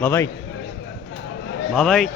బాబాయ్ బాబాయ్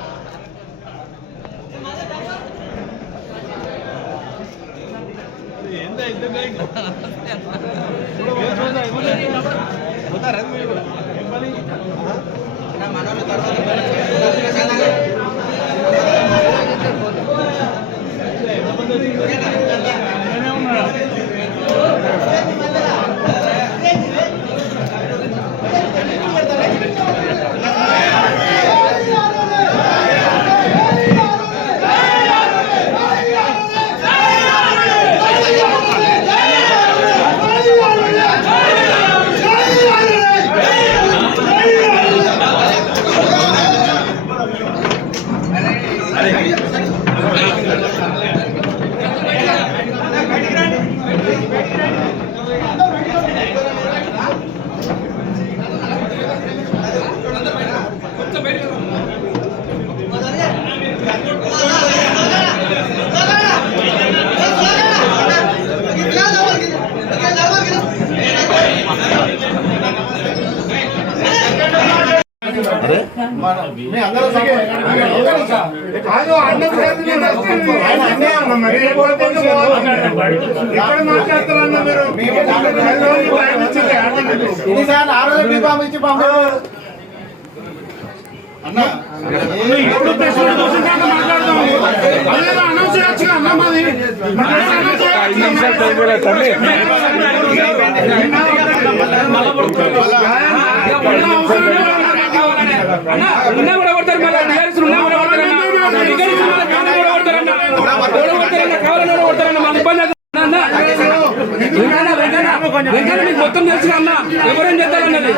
మొత్తం తెలుసు అన్న ఎవరేం చేస్తారన్నది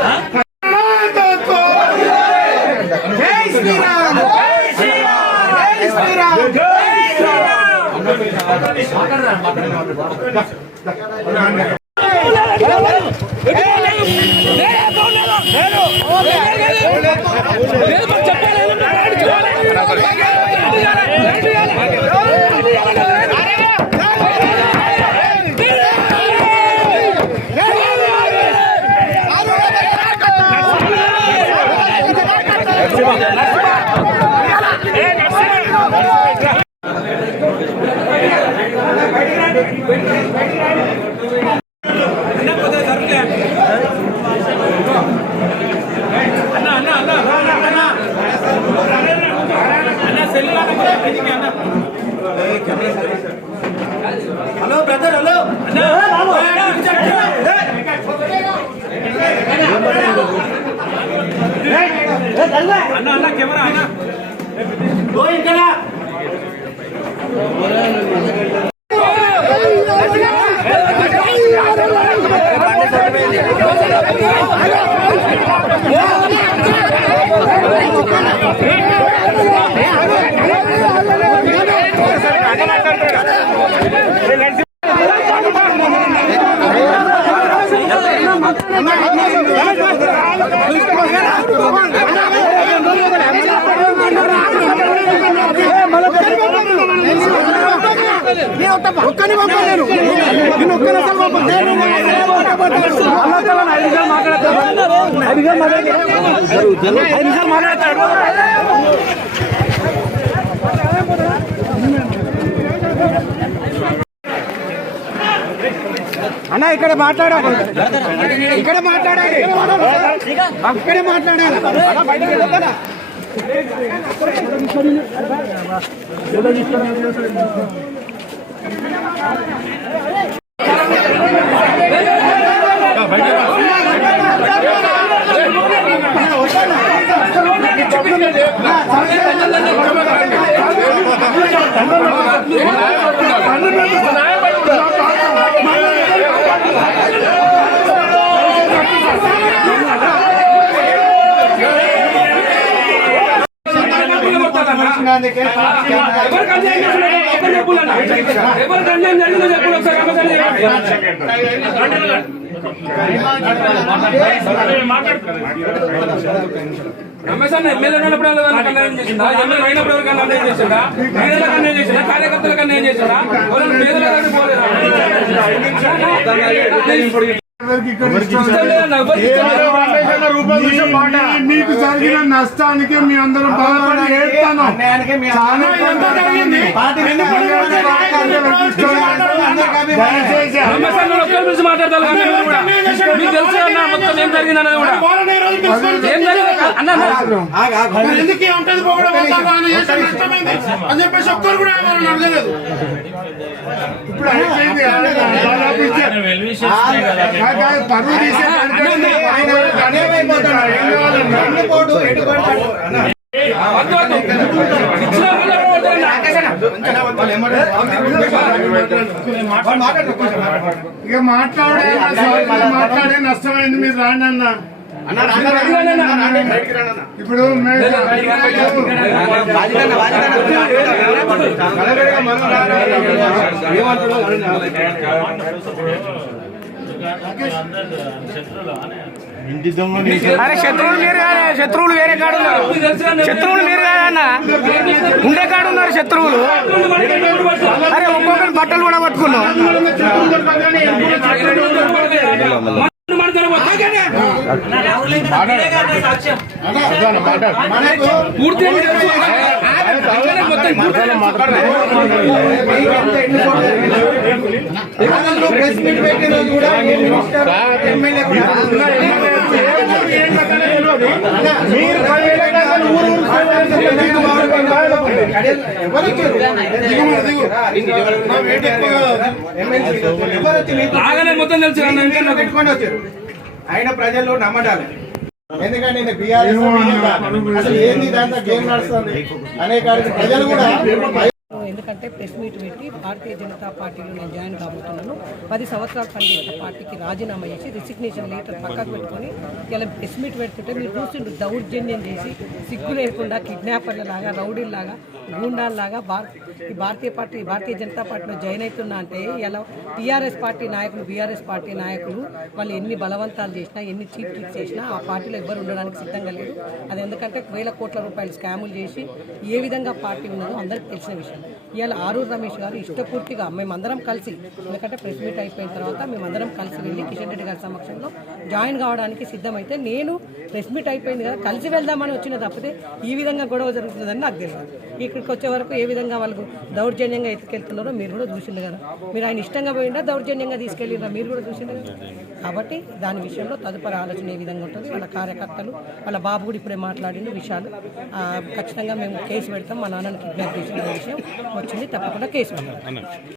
హలో బ్రదర్ హలో అన్న అన్న కెమెరా అన్న అన్న ఇక్కడ మాట్లాడాలి ఇక్కడ మాట్లాడాలి అక్కడే మాట్లాడాలి రమేష్ అన్న ఎమ్మెల్యే ఉన్నప్పుడు కళ్యాణం చేసిందా ఎమ్మెల్యే అయినప్పుడు కళ్యాణం చేసిందా పేదల కళ్యాణం చేసిందా కార్యకర్తల కళ్యాణం చేసిందా పేదల పోలేదా మీకు జరిగిన నష్టానికి మీ అందరూ బాధపడి ఏడుతాను. మాట్లాడతారు మీకు తెలుసు అన్న మొత్తం ఏం జరిగింది అన్నది కూడా ఏం జరిగింది అన్న అని చెప్పేసి ఒక్కరు కూడా అడగలేదు. ఇప్పుడు అయిపోయింది. పరువు తీసే ఇక మాట్లాడే నష్టమైంది. మీరు రాండి అన్న. ఇప్పుడు అరే శత్రువులు మీరు కాదే, శత్రువులు వేరే కాడు ఉన్నారు. శత్రువులు మీరు కాదన్నా, ఉండే కాడు ఉన్నారు శత్రువులు. అరే ఒక్కొక్కరి బట్టలు కూడా పట్టుకున్నాం. ఆయన ప్రజల్లో నమ్మడాలి. ఎందుకంటే బీఆర్ఎస్ అసలు ఏంది దాంట్లో గేమ్ నడుస్తుంది అనేక ప్రజలు కూడా. ఎందుకంటే ప్రెస్ మీట్ పెట్టి భారతీయ జనతా పార్టీలో నేను జాయిన్ కాబోతున్నాను, 10 సంవత్సరాలు పనిచేసిన పార్టీకి రాజీనామా చేసి రిసిగ్నేషన్ లెటర్ పక్కకు పెట్టుకొని ఇలా ప్రెస్ మీట్ పెడుతుంటే మీరు చూసిండ్రు దౌర్జన్యం చేసి సిగ్గు లేకుండా కిడ్నాపర్లలాగా రౌడీల్లాగా గూండాల్లాగా భారతీయ జనతా పార్టీలో జాయిన్ అవుతున్నా అంటే ఇలా టీఆర్ఎస్ పార్టీ నాయకులు బీఆర్ఎస్ పార్టీ నాయకులు వాళ్ళు ఎన్ని బలవంతాలు చేసినా ఎన్ని చీప్ ట్రిక్స్ చేసినా ఆ పార్టీలో ఎవ్వరు ఉండడానికి సిద్ధంగా లేదు. అది ఎందుకంటే వేల కోట్ల రూపాయలు స్కాములు చేసి ఏ విధంగా పార్టీ ఉన్నదో అందరికీ తెలిసిన విషయం. ఇవాళ ఆరూరు రమేష్ గారు ఇష్టపూర్తిగా మేమందరం కలిసి, ఎందుకంటే ప్రెస్ మీట్ అయిపోయిన తర్వాత మేమందరం కలిసి వెళ్ళి కిషన్ రెడ్డి గారి సమక్షంలో జాయిన్ కావడానికి సిద్ధమైతే నేను ప్రెస్ మీట్ అయిపోయింది కదా కలిసి వెళ్దామని వచ్చిన తప్పితే ఈ విధంగా గొడవ జరుగుతుందని నాకు తెలియదు. ఇక్కడికి వచ్చే వరకు ఏ విధంగా వాళ్ళకు దౌర్జన్యంగా ఎత్తుకెళ్తున్నారో మీరు కూడా చూసిండు కదా. మీరు ఆయన ఇష్టంగా పోయిందా దౌర్జన్యంగా తీసుకెళ్ళినా మీరు కూడా చూసిండు కదా. కాబట్టి దాని విషయంలో తదుపరి ఆలోచన ఏ విధంగా ఉంటుంది. వాళ్ళ కార్యకర్తలు వాళ్ళ బాబు కూడా ఇప్పుడే మాట్లాడిన విషయాలు ఖచ్చితంగా మేము కేసు పెడతాం. మా నాన్నని కిడ్నాప్ చేసిన విషయం వచ్చింది, తప్పకుండా కేసు పెడతాం.